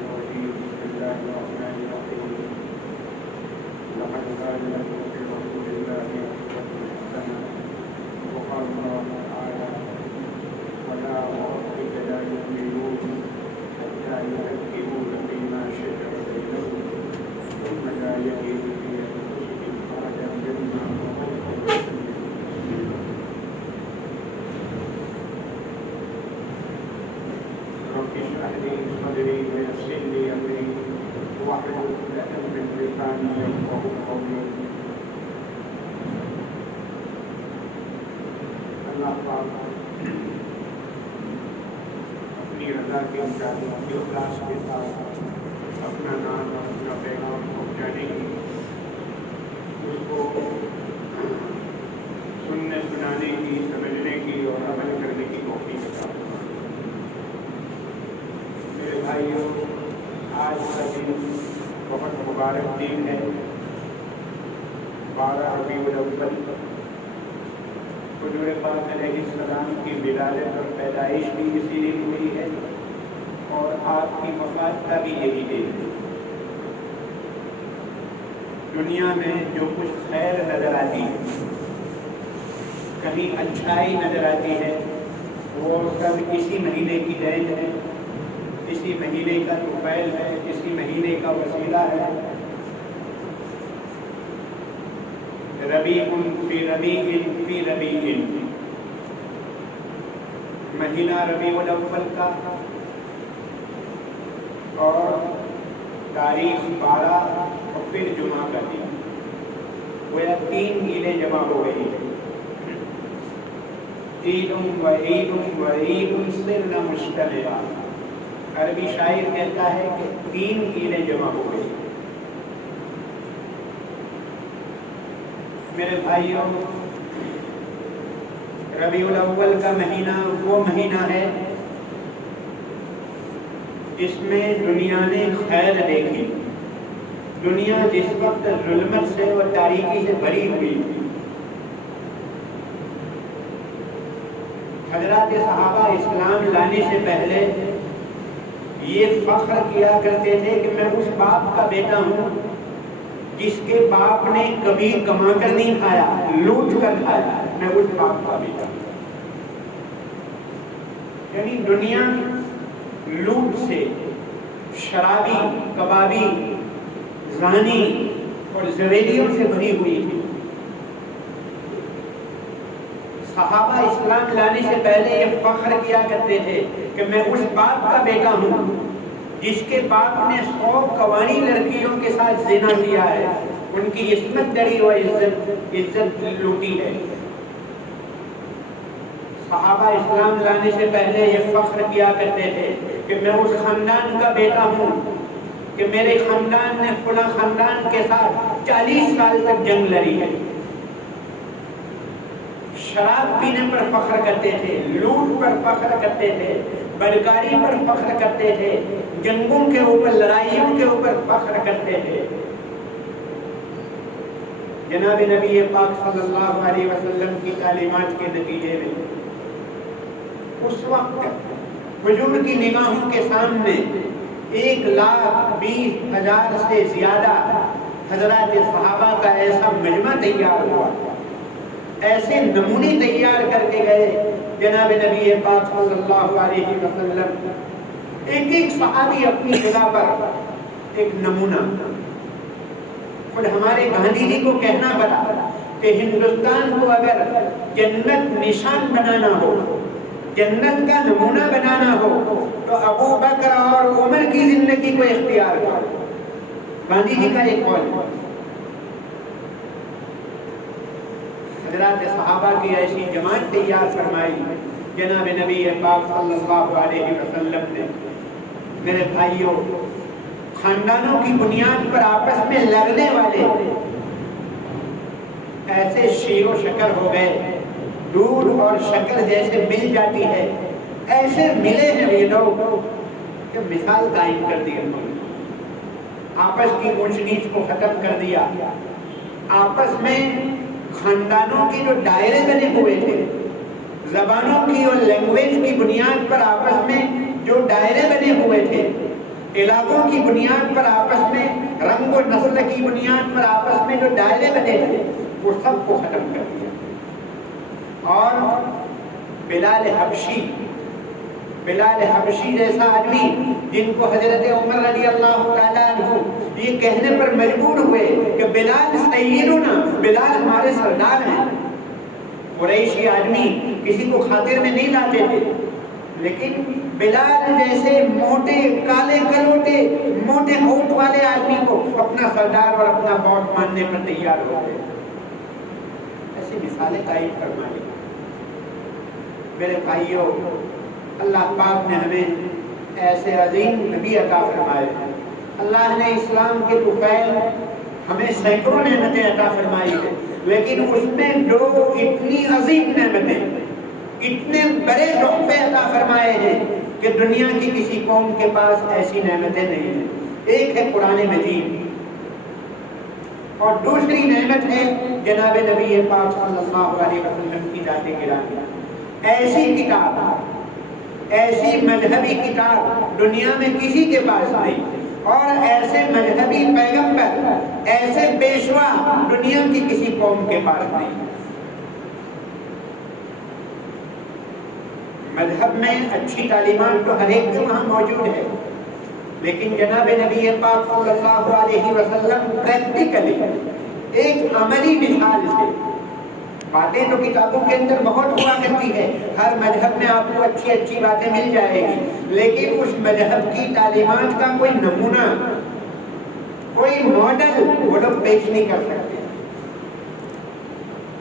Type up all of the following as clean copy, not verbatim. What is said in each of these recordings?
الرجيم بسم الله الرحمن الرحيم لقد كان لكم في رسول الله أسوة حسنة وقال الله تعالى ولا وربك لا يؤمنون حتى يحكموك فيما شجر بينهم ثم لا يجدوا في أنفسهم حرجا مما قضيت رب اشرح لي صدري ويسر لي امري واحلل عقدة من لساني يفقهوا قولي. اللہ پاک اپنی رضا کے مطابق اخلاص کے ساتھ اپنا نام اور اپنا پیغام پہنچانے کی، اس کو سننے سنانے کی، سمجھنے کی اور عمل کرنے کی توفیق عطا فرمائے. میرے بھائیوں، آج کا دن بہت مبارک دن ہے. 12 ربیع الاول حضور پاک علیہ السلام کی ولادت اور پیدائش بھی اسی دن ہوئی ہے اور آپ کی وفات کا بھی یہی دن ہے. دنیا میں جو کچھ خیر نظر آتی ہے، کہیں اچھائی نظر آتی ہے، وہ سب اسی مہینے کی دین ہے، اسی مہینے کا طفیل ہے، اسی مہینے کا وسیلہ ہے. ربیع فی ربیع فی ربیع، مہینہ ربیع الاول کا اور تاریخ 12 اور پھر جمعہ کا دن، گویا 3 عیدیں جمع ہو گئی ہیں. عید و عید و عید صرن مشتملہ. عربی شاعر کہتا ہے کہ 3 عیدیں جمع ہو گئی. میرے بھائیوں، ربیع الاول کا مہینہ وہ مہینہ ہے جس میں دنیا نے خیر دیکھی. دنیا جس وقت ظلمت سے اور تاریکی سے بھری ہوئی تھی، حضرات صحابہ اسلام لانے سے پہلے یہ فخر کیا کرتے تھے کہ میں اس باپ کا بیٹا ہوں جس کے باپ نے کبھی کما کر نہیں کھایا، لوٹ کر کھایا. میں اس باپ کا بیٹا ہوں. یعنی دنیا لوٹ سے، شرابی، کبابی، زانی اور زویلیوں سے بھری ہوئی تھی. صحابہ اسلام لانے سے پہلے یہ فخر کیا کرتے تھے کہ میں اس باپ کا بیٹا ہوں جس کے باپ نے 100 کوانی لڑکیوں کے ساتھ زنا کیا ہے، ان کی عصمت دری اور عزت لوٹی ہے. صحابہ اسلام لانے سے پہلے یہ فخر کیا کرتے تھے کہ میں اس خاندان کا بیٹا ہوں کہ میرے خاندان نے فلاں خاندان کے ساتھ 40 سال تک جنگ لڑی ہے. شراب پینے پر فخر کرتے تھے، لوٹ پر فخر کرتے تھے، بدکاری پر فخر کرتے تھے، جنگوں کے اوپر، لڑائیوں کے اوپر فخر کرتے تھے. جناب نبی پاک صلی اللہ علیہ وسلم کی تعلیمات کے نتیجے میں اس وقت حضور کی نگاہوں کے سامنے 1,20,000 سے زیادہ حضرات صحابہ کا ایسا مجمع تیار ہوا، ایسے نمونے تیار کر کے گئے. جناب نبی پاک صلی اللہ علیہ وسلم ایک صحابی اپنی جگہ پر ایک نمونہ. خود ہمارے گاندھی جی کو کہنا پڑا کہ ہندوستان کو اگر جنت نشان بنانا ہو، جنت کا نمونہ بنانا ہو، تو ابو بکر اور عمر کی زندگی کو اختیار کرو. گاندھی جی کا ایک قول. حضرات صحابہ کی ایسی جماعت تیار فرمائی جناب نبی پاک صلی اللہ علیہ وسلم نے. میرے بھائیوں، خاندانوں کی بنیاد پر آپس میں لڑنے والے ایسے شیر و شکر ہو گئے، دودھ اور شکر جیسے مل جاتی ہے، ایسے ملے ہیں یہ لوگ کہ مثال قائم کر دی. آپس کی اونچ نیچ کو ختم کر دیا. آپس میں خاندانوں کے جو دائرے بنے ہوئے تھے، زبانوں کی اور لینگویج کی بنیاد پر آپس میں جو دائرے بنے ہوئے تھے، علاقوں کی بنیاد پر آپس میں، رنگ و نسل کی بنیاد پر آپس میں جو دائرے بنے تھے وہ سب کو ختم کر دیا. اور بلال حبشی جیسا آدمی جن کو حضرت عمر رضی اللہ تعالیٰ عنہ یہ کہنے پر مجبور ہوئے کہ بلال سیدنا، بلال ہمارے سردار ہیں. قریشی آدمی کسی کو خاطر میں نہیں لاتے تھے، لیکن بلال جیسے موٹے کالے کلوٹے موٹے ہونٹ والے آدمی کو اپنا سردار اور اپنا باس ماننے پر تیار ہو گئے. ایسی مثالیں قائم فرما لی. میرے بھائیوں، اللہ پاک نے ہمیں ایسے عظیم نبی عطا فرمائے. اللہ نے اسلام کے طفیل ہمیں سینکڑوں نعمتیں عطا فرمائی ہیں، لیکن اس میں جو اتنی عظیم نعمتیں، اتنے بڑے تحفے عطا فرمائے ہیں کہ دنیا کی کسی قوم کے پاس ایسی نعمتیں نہیں ہیں. ایک ہے قرآن مجید، اور دوسری نعمت ہے جناب نبی پاک صلی اللہ علیہ وسلم کی ذات گرامی. ایسی کتاب، ایسی مذہبی کتاب دنیا میں کسی کے پاس نہیں، اور ایسے مذہبی پیغمبر، ایسے پیشوا دنیا کی کسی قوم کے پاس نہیں. مذہب میں اچھی تعلیمات تو ہر ایک کے وہاں موجود ہے، لیکن جناب نبی پاک صلی اللہ علیہ وسلم پریکٹیکلی ایک عملی مثال سے، باتیں تو کتابوں کے اندر بہت ہوا کرتی ہے، ہر مذہب میں آپ کو اچھی اچھی باتیں مل جائے گی، لیکن اس مذہب کی تعلیمات کا کوئی نمونہ، کوئی ماڈل وہ لوگ پیش نہیں کر سکتے.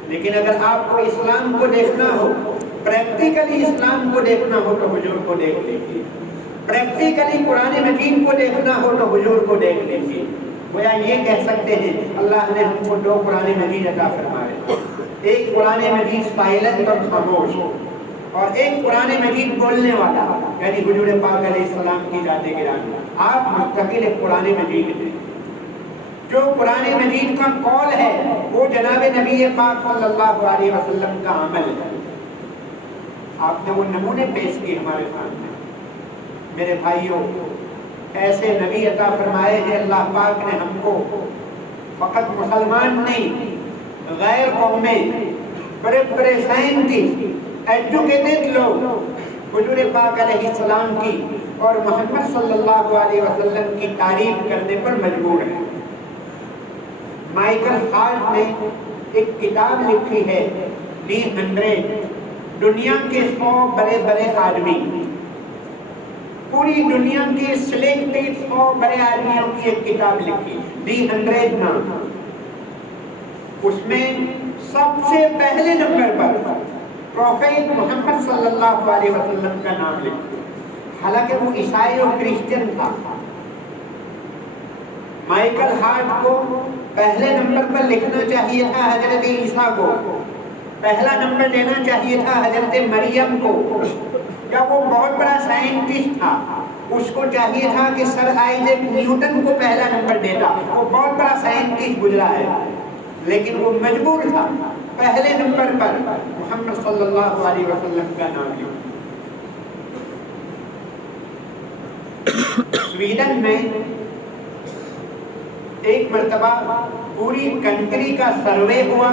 لیکن اگر آپ کو اسلام کو دیکھنا ہو، پریکٹیکلی اسلام کو دیکھنا ہو تو حضور کو دیکھ لیجیے، پریکٹیکلی قرآن مجید کو دیکھنا ہو تو حضور کو دیکھ لیجیے. گویا یہ کہہ سکتے ہیں اللہ نے ہم کو دو قرآن مجید عطا فرمائے، ایک قرآن مجید سائلنٹ اور خاموش، اور ایک قرآن مجید بولنے والا، یعنی حضور پاک علیہ السلام کی ذات گرامی. آپ مستقل ایک قرآن مجید ہیں. جو قرآن مجید کا قول ہے وہ جناب نبی پاک صلی اللہ علیہ وسلم کا عمل ہے. آپ نے وہ نمونے پیش کیے ہمارے سامنے. میرے بھائیوں، ایسے نبی عطا فرمائے ہیں اللہ پاک نے ہم کو. فقط مسلمان نہیں، غیر قومیں، بڑے بڑے سائنٹسٹ، ایجوکیٹڈ لوگ حضور پاک علیہ السلام کی اور محمد صلی اللہ علیہ وسلم کی تعریف کرنے پر مجبور ہیں. مائیکل ہارٹ نے ایک کتاب لکھی ہے دی 100، دنیا کے 100 بڑے بڑے آدمی، پوری دنیا کے سلیکٹڈ 100 بڑے آدمیوں کی ایک کتاب لکھی دی 100 نام. اس میں سب سے پہلے نمبر پر پروفیٹ محمد صلی اللہ علیہ وسلم کا نام لکھا، حالانکہ وہ عیسائی اور کرسچن تھا. مائیکل ہارٹ کو پہلے نمبر پر لکھنا چاہیے تھا حضرت عیسیٰ کو، پہلا نمبر دینا چاہیے تھا حضرت مریم کو. جب وہ بہت بڑا سائنٹسٹ تھا، اس کو چاہیے تھا کہ سر آئزیک نیوٹن کو پہلا نمبر دیتا، وہ بہت بڑا سائنٹسٹ گزرا ہے، لیکن وہ مجبور تھا پہلے نمبر پر محمد صلی اللہ علیہ وسلم کا نام لیا. سویڈن میں ایک مرتبہ پوری کنٹری کا سروے ہوا،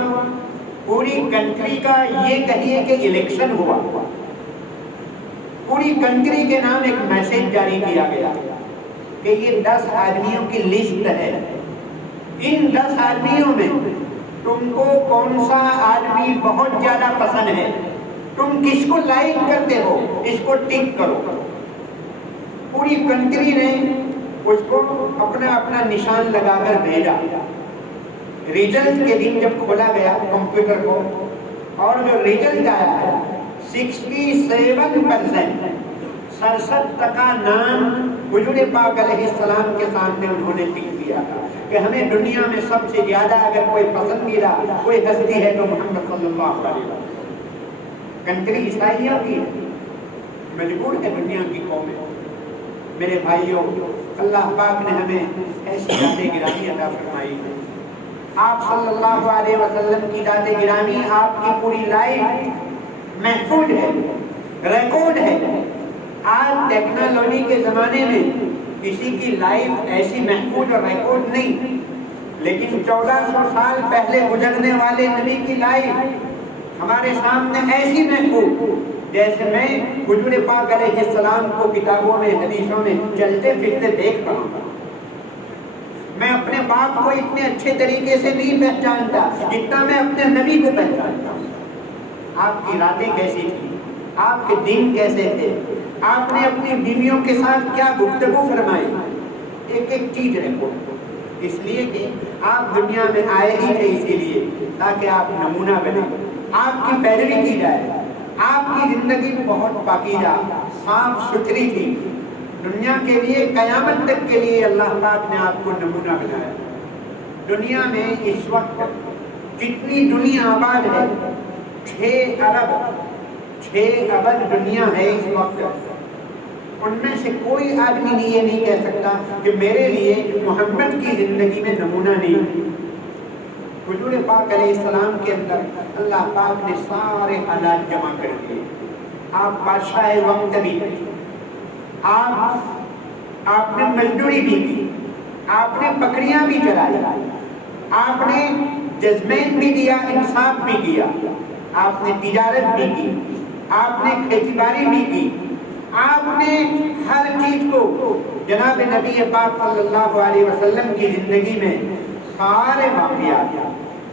پوری کنٹری کا یہ کہیے کہ الیکشن ہوا. پوری کنٹری کے نام ایک میسج جاری کیا گیا کہ یہ 10 آدمیوں کی لسٹ ہے، ان 10 آدمیوں میں تم کو کون سا آدمی بہت زیادہ پسند ہے، تم کس کو لائک کرتے ہو، اس کو ٹک کرو. پوری کنٹری نے اس کو اپنا اپنا نشان لگا کر بھیجا. ریزلٹ کے دن جب کھولا گیا کمپیوٹر کو، اور جو ریزلٹ آیا ہے 67%، 67% نام حضور پاک علیہ السلام کے سامنے انہوں نے ٹک دیا تھا کہ ہمیں دنیا میں سب سے زیادہ اگر کوئی پسندیدہ کوئی ہستی ہے تو محمد صلی اللہ علیہ وسلم. کنٹری عیسائیوں کی مجبور ہے دنیا کی قومیں. میرے بھائیوں، اللہ پاک نے ہمیں ایسی ذات گرامی عطا فرمائی ہے. آپ صلی اللہ علیہ وسلم کی ذات گرامی، آپ کی پوری لائف محفوظ ہے، ریکارڈ ہے. آج ٹیکنالوجی کے زمانے میں کسی کی لائف ایسی محفوظ اور ریکارڈ نہیں، لیکن 1400 سال پہلے گزرنے والے نبی کی لائف ہمارے سامنے ایسی محفوظ جیسے میں حضور پاک علیہ السلام کو کتابوں میں حدیثوں میں چلتے پھرتے دیکھ پا ہوں۔ میں اپنے باپ کو اتنے اچھے طریقے سے نہیں پہچانتا جتنا میں اپنے نبی کو پہچانتا ہوں۔ آپ کی راتیں کیسی تھی، آپ کے دن کیسے تھے، آپ نے اپنی بیویوں کے ساتھ کیا گفتگو فرمائی، ایک ایک چیز رکھو، اس لیے کہ آپ دنیا میں آئے ہی تھے اسی لیے تاکہ آپ نمونہ بنے، آپ کی پیروی کی جائے۔ آپ کی زندگی بہت پاکیزہ صاف ستھری تھی، دنیا کے لیے قیامت تک کے لیے اللہ پاک نے آپ کو نمونہ بنایا۔ دنیا میں اس وقت جتنی دنیا آباد ہے 6 ارب دنیا ہے اس وقت، ان میں سے کوئی آدمی یہ نہیں کہہ سکتا کہ میرے لیے محمد کی زندگی میں نمونہ نہیں۔ حضور پاک علیہ السلام کے اندر اللہ پاک نے سارے حالات جمع کر دیے۔ آپ بادشاہ وقت بھی تھے، آپ نے مزدوری بھی کی، آپ نے بکریاں بھی چرائی، آپ نے جزمین بھی دیا، انصاف بھی کیا، آپ نے تجارت بھی کی، آپ نے کھیتی باڑی بھی کی، آپ نے ہر چیز کو جناب نبی پاک صلی اللہ علیہ وسلم کی زندگی میں سارے واقعات،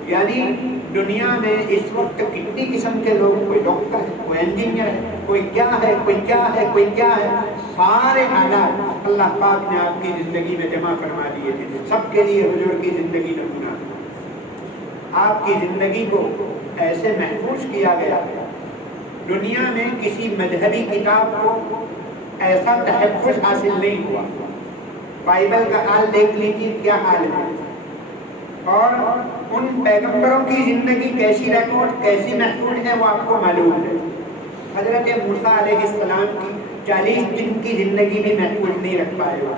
یعنی دنیا میں اس وقت کتنی قسم کے لوگ، کوئی ڈاکٹر ہے، کوئی انجینئر ہے، کوئی کیا ہے، کوئی کیا ہے، کوئی کیا ہے، سارے حالات اللہ پاک نے آپ کی زندگی میں جمع فرما دیے تھے۔ سب کے لیے حضور کی زندگی نمونہ، آپ کی زندگی کو ایسے محفوظ کیا گیا۔ دنیا میں کسی مذہبی کتاب کو ایسا تحفظ حاصل نہیں ہوا۔ بائبل کا حال دیکھ لیجیے کیا حال ہے، اور ان پیغمبروں کی زندگی کیسی ریکارڈ کیسی محفوظ ہے وہ آپ کو معلوم ہے۔ حضرت موسیٰ علیہ السلام کی 40 دن کی زندگی بھی محفوظ نہیں رکھ پائے وہ۔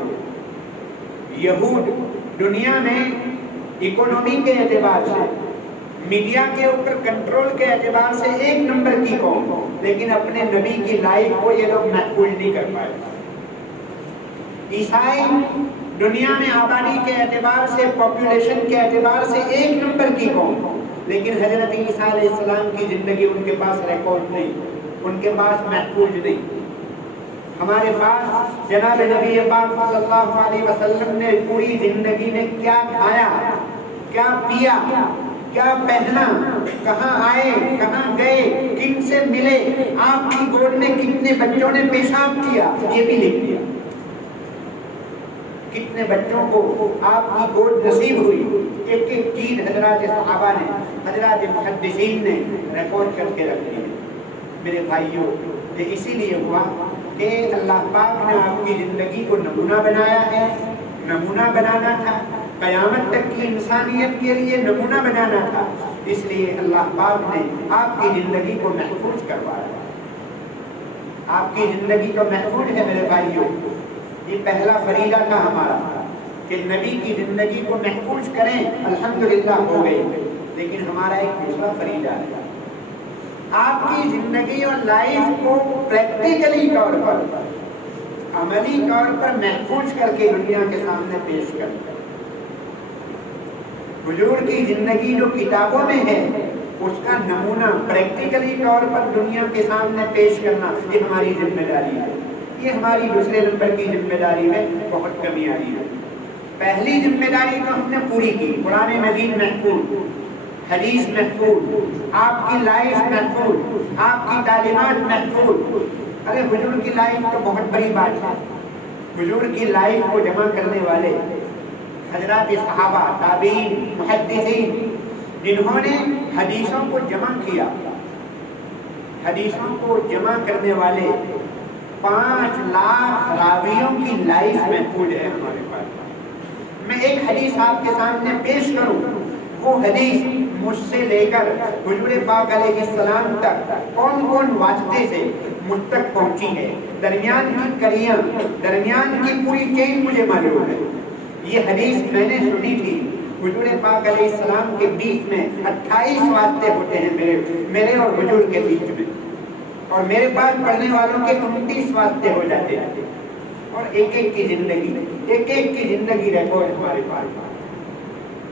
یہود دنیا میں اکانومی کے اعتبار سے، میڈیا کے اوپر کنٹرول کے اعتبار سے 1 نمبر کی قوم، لیکن اپنے نبی کی لائف کو یہ لوگ محفوظ نہیں کر پائے۔ عیسائی دنیا میں آبادی کے اعتبار سے، پاپولیشن کے اعتبار سے 1 نمبر کی قوم، لیکن حضرت عیسیٰ علیہ السلام کی زندگی ان کے پاس ریکارڈ نہیں، ان کے پاس محفوظ نہیں۔ ہمارے پاس جناب نبی پاک صلی اللہ علیہ وسلم نے پوری زندگی میں کیا کھایا، کیا پیا، کیا پہنا، کہاں آئے، کہاں گئے، کن سے ملے، آپ کی گود میں کتنے بچوں نے پیشاب کیا، یہ بھی لکھ دیا۔ کتنے بچوں کو آپ کی گود نصیب ہوئی، ایک ایک چیز حضرات صحابہ نے، حضرات محدثین نے ریکارڈ کر کے رکھ دی۔ میرے بھائیوں، یہ اسی لیے ہوا کہ اللہ پاک نے آپ کی زندگی کو نمونہ بنایا ہے، نمونہ بنانا تھا، قیامت تک کی انسانیت کے لیے نمونہ بنانا تھا، اس لیے اللہ پاک نے آپ کی زندگی کو محفوظ کروایا۔ آپ کی زندگی تو محفوظ ہے میرے بھائیوں، یہ پہلا فریضہ تھا ہمارا کہ نبی کی زندگی کو محفوظ کریں، الحمدللہ ہو گئی، لیکن ہمارا ایک دوسرا فریضہ ہے، آپ کی زندگی اور لائف کو پریکٹیکلی طور پر، عملی طور پر محفوظ کر کے دنیا کے سامنے پیش کریں۔ حضور کی زندگی جو کتابوں میں ہے اس کا نمونہ پریکٹیکلی طور پر دنیا کے سامنے پیش کرنا، یہ ہماری ذمہ داری ہے۔ یہ ہماری دوسرے نمبر کی ذمہ داری میں بہت کمی آئی ہے۔ پہلی ذمہ داری تو ہم نے پوری کی، قرآن مجید محفوظ، حدیث محفوظ، آپ کی لائف محفوظ، آپ کی تعلیمات محفوظ۔ ارے حضور کی لائف تو بہت بڑی بات ہے۔ حضور کی لائف کو جمع کرنے والے حضرات صحابہ، تابعین، محدثین، جنہوں نے حدیثوں کو جمع کیا، حدیثوں کو جمع کرنے والے 5 لاکھ راویوں کی لائف محفوظ ہے ہمارے پاس۔ میں ایک حدیث آپ کے سامنے پیش کروں، وہ حدیث مجھ سے لے کر حضور پاک علیہ السلام تک کون کون واسطے سے مجھ تک پہنچی ہے، درمیان کی کڑیاں، درمیان کی پوری چین مجھے معلوم ہے۔ یہ حدیث میں نے سنی تھی، حضور پاک علیہ السلام کے بیچ میں 28 واسطے ہوتے ہیں میرے اور حضور کے بیچ میں، اور میرے پاس پڑھنے والوں کے 29 واسطے ہو جاتے ہیں۔ اور ایک ایک کی زندگی ریکارڈ ہمارے پاس۔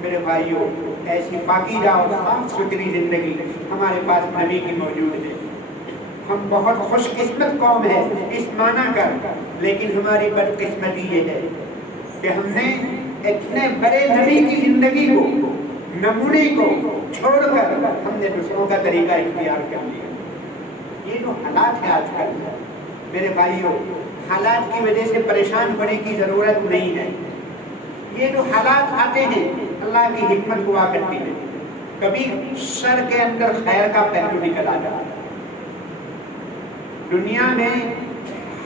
میرے بھائیوں، ایسی پاکیزہ اور صاف ستھری زندگی ہمارے پاس نبی کی موجود ہے۔ ہم بہت خوش قسمت قوم ہے اس معنی کر، لیکن ہماری بدقسمتی یہ ہے کہ ہم نے اتنے بڑے نبی کی زندگی کو، نمونے کو چھوڑ کر ہم نے دوسروں کا طریقہ اختیار کر لیا۔ یہ جو حالات ہے آج کل، میرے بھائیوں، حالات کی وجہ سے پریشان ہونے کی ضرورت نہیں ہے۔ یہ جو حالات آتے ہیں اللہ کی حکمت ہوا کرتی ہے۔ کبھی شر کے اندر خیر کا پہلو نکل آتا ہے۔ دنیا میں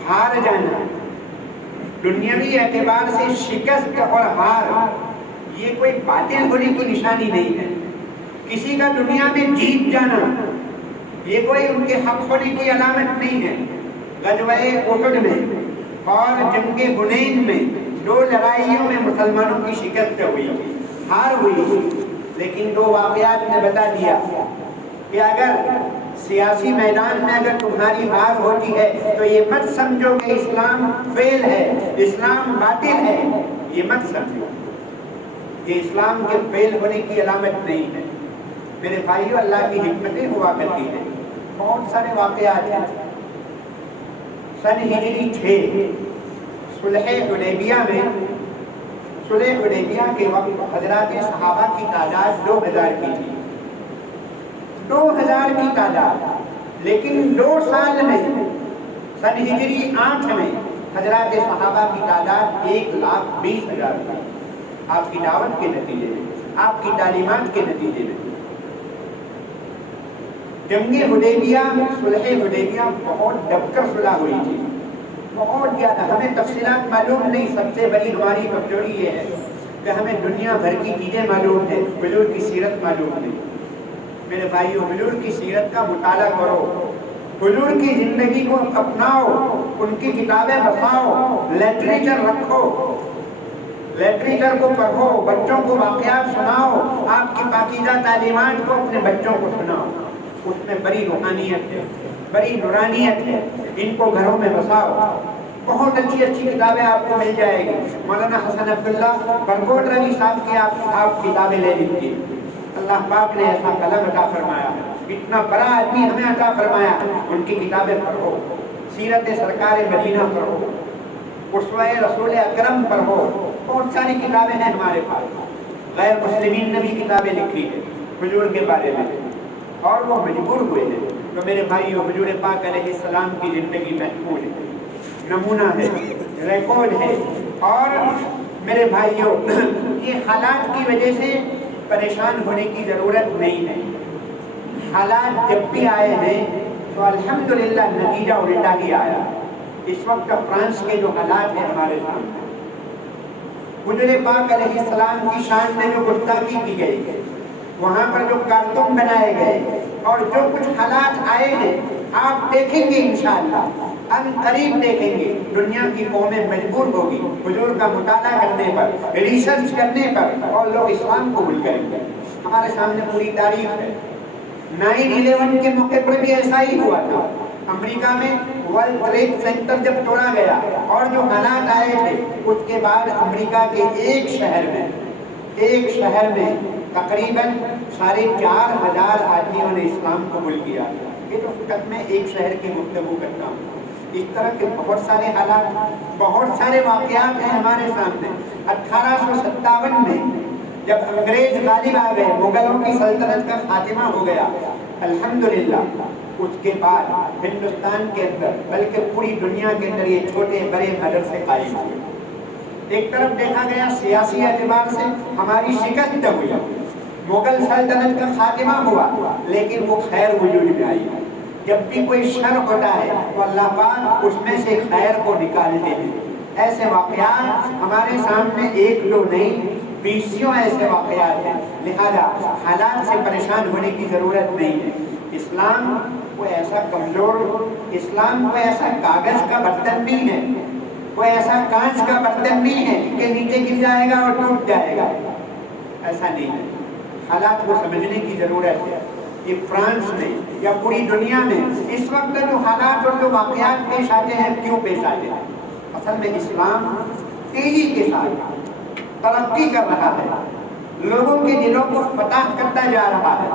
ہار جانا، دنیاوی اعتبار سے شکست اور ہار، یہ کوئی باطل ہونے کی نشانی نہیں ہے۔ کسی کا دنیا میں جیت جانا، یہ کوئی ان کے حق ہونے کی علامت نہیں ہے۔ غزوہ احد میں اور جنگ حنین میں 2 لڑائیوں میں مسلمانوں کی شکست ہوئی، ہار ہوئی، لیکن 2 واقعات نے بتا دیا کہ اگر سیاسی میدان میں اگر تمہاری ہار ہوتی ہے تو یہ مت سمجھو کہ اسلام فیل ہے، اسلام باطل ہے، یہ مت سمجھو، یہ اسلام کے فیل ہونے کی علامت نہیں ہے۔ میرے بھائیو، اللہ کی حکمتیں ہوا کرتی ہیں، بہت سارے واقعات ہیں۔ سن ہجری 6 صلح حدیبیہ میں، صلح حدیبیہ کے وقت حضرات صحابہ کی تعداد 2000 کی تھی، 2000 کی تعداد، لیکن 2 سال میں سن ہجری 8 میں حضرات صحابہ کی تعداد 1,20,000 تھی۔ آپ کی دعوت کے نتیجے میں، آپ کی تعلیمات کے نتیجے میں جنگ حدیبیہ، صلح حدیبیہ بہت دب کر صلح ہوئی تھی، بہت زیادہ۔ ہمیں تفصیلات معلوم نہیں، سب سے بڑی ہماری کمزوری یہ ہے کہ ہمیں دنیا بھر کی چیزیں معلوم ہیں، حضور کی سیرت معلوم نہیں۔ میرے بھائیو، حضور کی سیرت کا مطالعہ کرو، حضور کی زندگی کو اپناؤ، ان کی کتابیں بتاؤ، لٹریچر رکھو، لٹریچر کو پڑھو، بچوں کو واقعات سناؤ، آپ کی پاکیزہ تعلیمات کو اپنے بچوں کو سناؤ، اس میں بڑی روحانیت ہے، بڑی نورانیت ہے، ان کو گھروں میں بساؤ۔ بہت اچھی کتابیں آپ کو مل جائے گی۔ مولانا حسن عبداللہ برکوٹ روی صاحب کی آپ کتابیں لے لیجیے، اللہ پاک نے ایسا قلم عطا فرمایا، اتنا بڑا آدمی ہمیں عطا فرمایا، ان کی کتابیں پڑھو، سیرت سرکار مدینہ پڑھو، اسوہ رسول اکرم پڑھو، بہت ساری کتابیں ہیں ہمارے پاس۔ غیر مسلمین نے بھی کتابیں لکھی ہیں حضور کے بارے میں، اور وہ مجبور ہوئے ہیں۔ تو میرے بھائیو، حضور پاک علیہ السلام کی زندگی محفوظ ہے، نمونہ ہے، ریکارڈ ہے۔ اور میرے بھائیو، یہ حالات کی وجہ سے پریشان ہونے کی ضرورت نہیں ہے۔ حالات جب بھی آئے ہیں تو الحمدللہ نتیجہ الٹا ہی آیا۔ اس وقت فرانس کے جو حالات ہیں ہمارے سامنے، حضور پاک علیہ السلام کی شان میں جو گستاخی کی گئی، وہاں پر جو کارٹون بنائے گئے اور جو کچھ حالات آئے ہیں، آپ دیکھیں گے انشاءاللہ، ان قریب دیکھیں گے، دنیا کی قومیں مجبور ہوگی حضور کا مطالعہ کرنے پر، ریسرچ کرنے پر، اور لوگ اسلام قبول کریں گے۔ ہمارے سامنے پوری تاریخ ہے۔ 9/11 کے موقع پر بھی ایسا ہی ہوا تھا۔ امریکہ میں ورلڈ ٹریڈ سینٹر جب توڑا گیا اور جو حالات آئے تھے، اس کے بعد امریکہ کے ایک شہر میں تقریباً 4,500 آدمیوں نے اسلام قبول کیا۔ یہ تو فقط میں ایک شہر کی گفتگو کرتا ہوں۔ اس طرح کے بہت سارے حالات، بہت سارے واقعات ہیں ہمارے سامنے۔ 1857 میں جب انگریز غالب آ گئے، مغلوں کی سلطنت کا خاتمہ ہو گیا، الحمدللہ اس کے بعد ہندوستان کے اندر بلکہ پوری دنیا کے اندر یہ چھوٹے بڑے مدرسے قائم ہوئے۔ ایک طرف دیکھا گیا سیاسی اعتبار سے ہماری شکست ہوئی، مغل سلطنت کا خاتمہ ہوا، لیکن وہ خیر وجود میں آئی۔ جب بھی کوئی شر ہوتا ہے تو اللہ پاک اس میں سے خیر کو نکالتے ہیں۔ ایسے واقعات ہمارے سامنے 1-2 نہیں، 20 ایسے واقعات ہیں۔ لہذا حالات سے پریشان ہونے کی ضرورت نہیں ہے۔ اسلام کوئی ایسا کمزور، اسلام کوئی ایسا کاغذ کا برتن نہیں ہے، کوئی ایسا کانچ کا برتن نہیں ہے کہ نیچے گر جائے گا اور ٹوٹ جائے گا، ایسا نہیں ہے۔ حالات کو سمجھنے کی ضرورت ہے۔ یہ فرانس میں یا پوری دنیا میں اس وقت جو حالات اور جو واقعات پیش آتے ہیں، کیوں پیش آتے ہیں؟ اصل میں اسلام تیزی کے ساتھ ترقی کر رہا ہے، لوگوں کے دلوں کو فتح کرتا جا رہا ہے،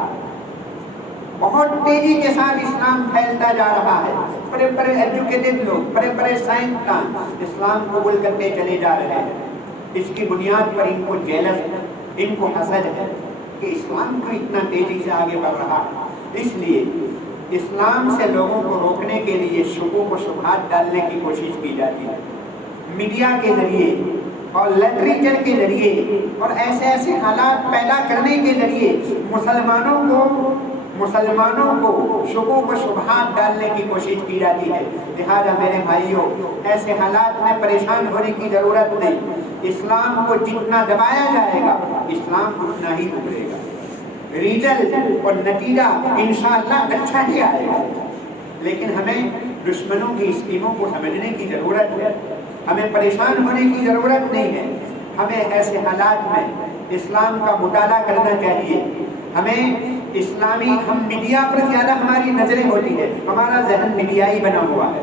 بہت تیزی کے ساتھ اسلام پھیلتا جا رہا ہے۔ بڑے بڑے ایجوکیٹڈ لوگ، بڑے بڑے سائنسدان اسلام قبول کرتے چلے جا رہے ہیں۔ اس کی بنیاد پر ان کو جیلس ہے، ان کو حسد ہے کہ اسلام کو اتنا تیزی سے آگے بڑھ رہا ہے۔ اس لیے اسلام سے لوگوں کو روکنے کے لیے شکوک و شبہات ڈالنے کی کوشش کی جاتی ہے، میڈیا کے ذریعے اور لٹریچر کے ذریعے اور ایسے ایسے حالات پیدا کرنے کے ذریعے مسلمانوں کو شکوک و شبہات ڈالنے کی کوشش کی جاتی ہے۔ لہذا میرے بھائیوں، ایسے حالات میں پریشان ہونے کی ضرورت نہیں۔ اسلام کو جتنا دبایا جائے گا اسلام اتنا ہی ابھرے گا، ریزلٹ اور نتیجہ انشاءاللہ اچھا ہی آئے گا۔ لیکن ہمیں دشمنوں کی اسکیموں کو سمجھنے کی ضرورت ہے، ہمیں پریشان ہونے کی ضرورت نہیں ہے۔ ہمیں ایسے حالات میں اسلام کا مطالعہ کرنا چاہیے۔ ہم میڈیا پر زیادہ ہماری نظریں ہوتی ہے، ہمارا ذہن میڈیائی بنا ہوا ہے۔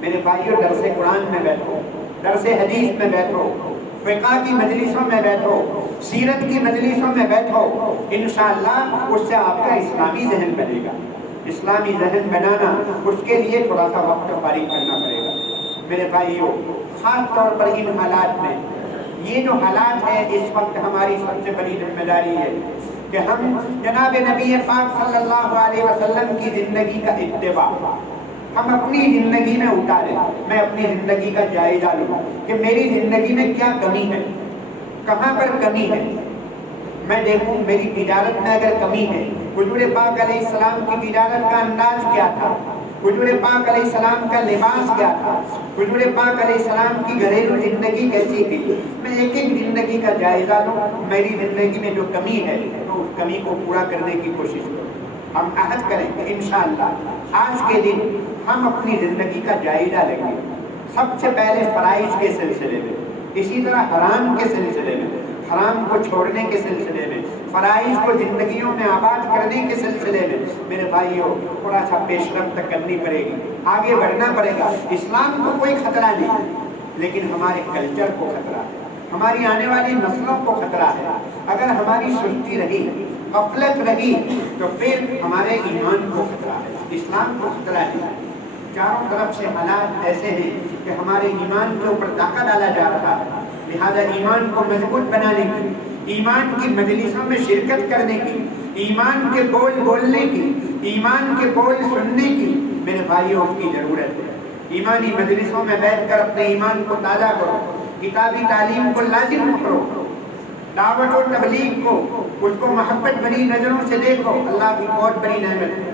میرے بھائیوں، درس قرآن میں بیٹھو، درس حدیث میں بیٹھو، فقہ کی مجلسوں میں بیٹھو، سیرت کی مجلسوں میں بیٹھو، انشاءاللہ اس سے آپ کا اسلامی ذہن بنے گا۔ اسلامی ذہن بنانا، اس کے لیے تھوڑا سا وقت فارغ کرنا پڑے گا۔ میرے بھائیوں، خاص طور پر ان حالات میں، یہ جو حالات ہیں اس وقت ہماری سب سے بڑی ذمہ داری ہے کہ ہم جناب نبی پاک صلی اللہ علیہ وسلم کی زندگی کا اتباع ہم اپنی زندگی میں اتاریں۔ میں اپنی زندگی کا جائزہ لوں کہ میری زندگی میں کیا کمی ہے، کہاں پر کمی ہے۔ میں دیکھوں میری تجارت میں اگر کمی ہے، حضور پاک علیہ السلام کی تجارت کا انداز کیا تھا، حضور پاک علیہ السلام کا لباس کیا تھا، حضور پاک علیہ السلام کی گھریلو زندگی کیسی تھی۔ میں ایک ایک زندگی کا جائزہ لوں، میری زندگی میں جو کمی ہے تو اس کمی کو پورا کرنے کی کوشش کروں۔ ہم عہد کریں کہ انشاءاللہ آج کے دن ہم اپنی زندگی کا جائزہ لیں گے، سب سے پہلے فرائض کے سلسلے میں، اسی طرح حرام کے سلسلے میں، حرام کو چھوڑنے کے سلسلے میں، فرائض کو زندگیوں میں آباد کرنے کے سلسلے میں میرے بھائیوں تھوڑا سا پیش رفت کرنی پڑے گی، آگے بڑھنا پڑے گا۔ اسلام کو کوئی خطرہ نہیں، لیکن ہمارے کلچر کو خطرہ ہے، ہماری آنے والی نسلوں کو خطرہ ہے۔ اگر ہماری سستی رہی، غفلت رہی تو پھر ہمارے ایمان کو خطرہ ہے، اسلام کو خطرہ ہے۔ چاروں طرف سے حالات ایسے ہیں کہ ہمارے ایمان کے اوپر دھاکہ ڈالا جا رہا ہے۔ لہذا ایمان کو مضبوط بنانے کی، ایمان کی مجلسوں میں شرکت کرنے کی، ایمان کے بول بولنے کی، ایمان کے بول سننے کی میرے بھائیوں اس کی ضرورت ہے۔ ایمانی مجلسوں میں بیٹھ کر اپنے ایمان کو تازہ کرو، کتابی تعلیم کو لازم کرو، دعوت و تبلیغ کو، اس کو محبت بھری نظروں سے دیکھو۔ اللہ کی بہت بڑی نعمت ہے،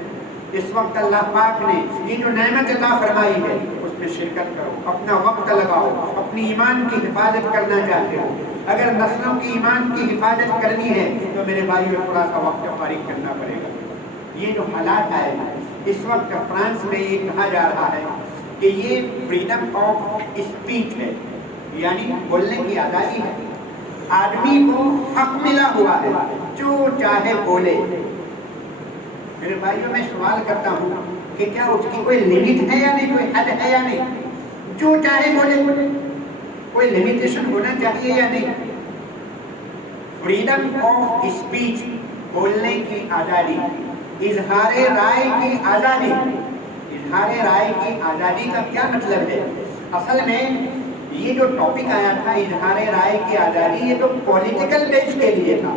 اس وقت اللہ پاک نے یہ جو نعمت عطا فرمائی ہے اس میں شرکت کرو، اپنا وقت لگاؤ۔ اپنی ایمان کی حفاظت کرنا چاہتے ہو، اگر نسلوں کی ایمان کی حفاظت کرنی ہے تو میرے بھائیوں تھوڑا سا وقت فارغ کرنا پڑے گا۔ یہ جو حالات آئے ہیں اس وقت فرانس میں یہ کہا جا رہا ہے کہ یہ فریڈم آف اسپیچ ہے، یعنی بولنے کی آزادی ہے، آدمی کو حق ملا ہوا ہے جو چاہے بولے۔ میرے بھائیوں میں سوال کرتا ہوں کہ کیا اس کی کوئی لمٹ ہے یا نہیں، کوئی حد ہے یا نہیں؟ جو چاہے بولے، کوئی لمیٹیشن ہونا چاہیے یا نہیں؟ فریڈم آف اسپیچ، بولنے کی آزادی، اظہار رائے کی آزادی۔ اظہار رائے کی آزادی کا کیا مطلب ہے؟ اصل میں یہ جو ٹاپک آیا تھا اظہار رائے کی آزادی، یہ تو پولیٹیکل بیس کے لیے تھا۔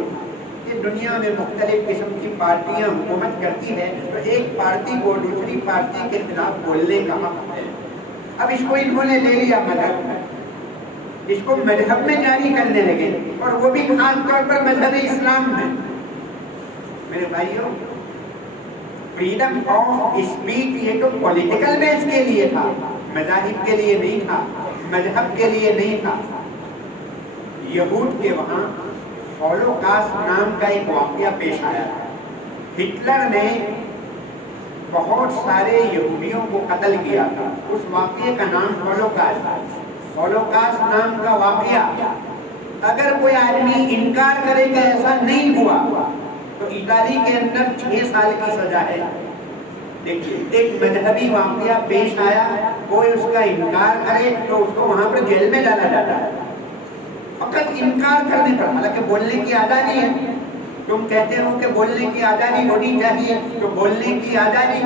یہ دنیا میں مختلف قسم کی پارٹیاں حکومت کرتی ہے تو ایک پارٹی کو دوسری پارٹی کے خلاف بولنے کا حق ہے۔ اب اس کو انہوں نے لے لیا مذہب میں، اس کو مذہب میں جاری کرنے لگے، اور وہ بھی خاص طور پر مذہب اسلام میں۔ میرے بھائیوں، فریڈم آف اسپیچ یہ تو پولیٹیکل بیس کے لیے تھا، مذاہب کے لیے نہیں تھا، مذہب کے لیے نہیں تھا۔ یہود کے وہاں ہولوکاسٹ نام کا ایک واقعہ پیش آیا تھا۔ ہٹلر نے بہت سارے یہودیوں کو قتل کیا تھا، اس واقعے کا نام ہولوکاسٹ ہے۔ ہولوکاسٹ نام کا واقعہ، اگر کوئی آدمی انکار کرے کہ ایسا نہیں ہوا تو اٹلی کے اندر 6 سال کی سزا ہے۔ دیکھیے ایک مذہبی واقعہ پیش آیا، کوئی اس کا انکار کرے تو اس کو وہاں پر جیل میں ڈالا جاتا ہے، فقط انکار کرنے پر، حالانکہ بولنے کی آزادی ہے۔ تم کہتے ہو کہ بولنے کی آزادی ہونی چاہیے، تو بولنے کی آزادی،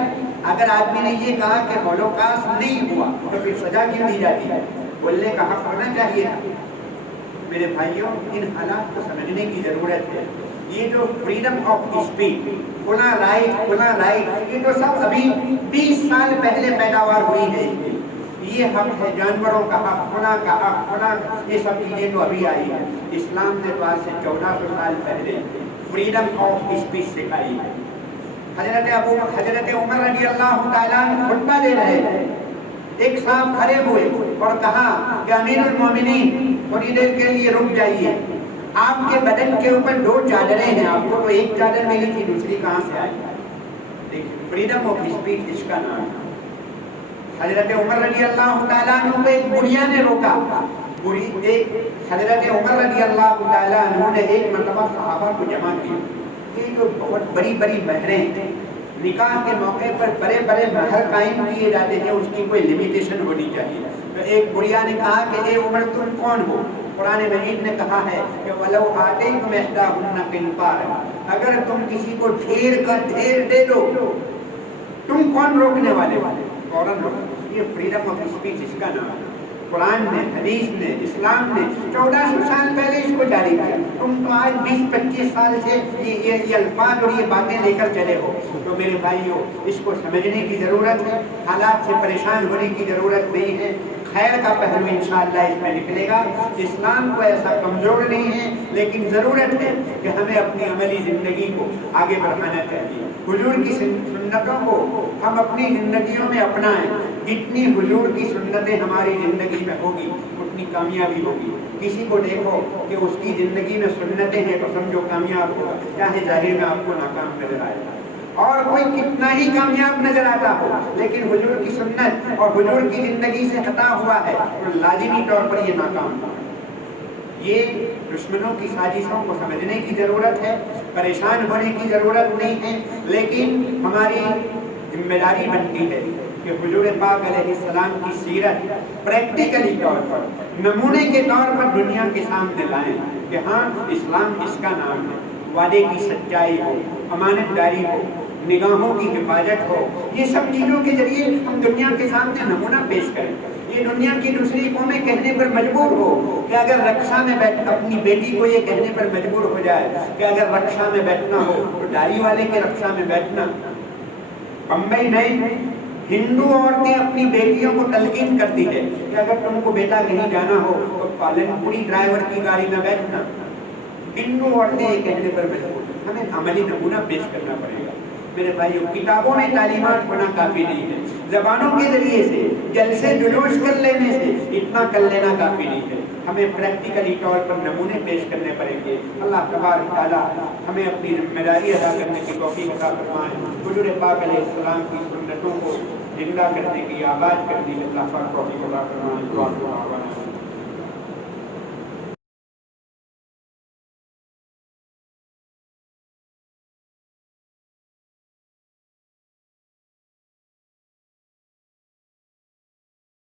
اگر آدمی نے یہ کہا کہ ہولوکاسٹ نہیں ہوا تو پھر سزا کیوں دی جاتی ہے؟ بولنے کا حق ہونا چاہیے۔ میرے بھائیوں، ان حالات کو سمجھنے کی ضرورت ہے۔ یہ جو فریڈم آف اسپیچ، فلاں رائٹ، یہ تو سب ابھی 20 سال پہلے پیداوار ہوئی ہے۔ یہ حق ہے، جانوروں کا حق، فلاں کا حق، فلاں، یہ سب چیزیں تو ابھی آئی ہیں۔ اسلام نے تو آج سے 1400 سال پہلے فریڈم آف اسپیچ سکھائی ہے۔ حضرت عمر رضی اللہ تعالیٰ عنہ خطبہ دے رہے تھے، ایک صاحب کھڑے ہوئے اور کہا کہ امیر المومنین تھوڑی دیر کے لیے رک جائیے، آپ کے بدن کے اوپر 2 چادریں ہیں، آپ کو تو ایک چادر ملی تھی، دوسری کہاں سے آئی؟ دیکھیے فریڈم آف اسپیچ اس کا نام ہے۔ حضرت عمر رضی اللہ تعالیٰ عنہ کو ایک بڑھیا نے روکا، حضرت عمر رضی اللہ تعالیٰ عنہ نے ایک مرتبہ صحابہ کو جمع کی، یہ جو بہت بڑی بڑی مہریں، نکاح کے موقع پر بڑے بڑے مہر قائم کیے جاتے ہیں، اس کی کوئی لمیٹیشن ہونی چاہیے۔ تو ایک بڑھیا نے کہا کہ اے عمر تم کون ہو؟ قرآن مجید نے کہا ہے کہ وَلَوْ آتَيْتُمْ إِحْدَاهُنَّ قِنْطَارًا، اگر تم کسی کو ڈھیر کا ڈھیر دے دو، تم کون روکنے والے؟ فوراً روکو۔ یہ فریڈم آف اسپیچ اس کا نام ہے۔ قرآن نے، حدیث نے، اسلام نے 1400 سال پہلے اس کو جاری کیا، تم تو آج 20-25 سال سے یہ الفاظ اور یہ باتیں لے کر چلے ہو۔ تو میرے بھائیوں، اس کو سمجھنے کی ضرورت ہے، حالات سے پریشان ہونے کی ضرورت نہیں ہے، خیر کا پہلو انشاءاللہ اس میں نکلے گا۔ اسلام کو ایسا کمزور نہیں ہے، لیکن ضرورت ہے کہ ہمیں اپنی عملی زندگی کو آگے بڑھانا چاہیے، حضور کی سنتوں کو ہم اپنی زندگیوں میں اپنائیں۔ جتنی حضور کی سنتیں ہماری زندگی میں ہوگی اتنی کامیابی ہوگی۔ کسی کو دیکھو کہ اس کی زندگی میں سنتیں ہیں تو سمجھو کامیاب ہوگا، چاہے ظاہر میں آپ کو ناکام نظر آئے گا، اور کوئی کتنا ہی کامیاب نظر آتا ہو، لیکن حضور کی سنت اور حضور کی زندگی سے ہٹا ہوا ہے تو لازمی طور پر یہ ناکام ہوگا۔ یہ دشمنوں کی سازشوں کو سمجھنے کی ضرورت ہے، پریشان ہونے کی ضرورت نہیں ہے، لیکن ہماری ذمہ داری بنتی ہے کہ حضور پاک علیہ السلام کی سیرت پریکٹیکلی طور پر، نمونے کے طور پر دنیا کے سامنے لائیں کہ ہاں اسلام اس کا نام ہے۔ وعدے کی سچائی ہو، امانت داری ہو، نگاہوں کی حفاظت ہو، یہ سب چیزوں کے ذریعے ہم دنیا کے سامنے نمونہ پیش کریں۔ یہ دنیا کی دوسری قومیں کہنے پر مجبور ہو کہ اگر رکشا میں اپنی بیٹی کو یہ کہنے پر مجبور ہو جائے کہ اگر رکشا میں بیٹھنا ہو تو ڈالی والے کے رکشا میں بیٹھنا۔ بمبئی میں ہندو عورتیں اپنی بیٹیوں کو تلقین کرتی ہے کہ اگر تم کو بیٹا کہیں جانا ہو تو پالن پوری ڈرائیور کی گاڑی میں بیٹھنا۔ ہندو عورتیں یہ کہنے پر مجبور، ہمیں عملی نمونہ پیش کرنا پڑے گا۔ میرے بھائیوں، کتابوں میں تعلیمات ہونا کافی نہیں ہے، زبانوں کے ذریعے سے، جلسے جلوس کر لینے سے اتنا کر لینا کافی نہیں ہے، ہمیں پریکٹیکلی طور پر نمونے پیش کرنے پڑیں گے۔ اللہ تبارک تعالیٰ ہمیں اپنی ذمہ داری ادا کرنے کی توفیق عطا فرمائے۔ حضور پاک علیہ السلام کی سنتوں کو زندہ کرنے کی، آباد کرنے کی اللہ پاک توفیق عطا فرمائے۔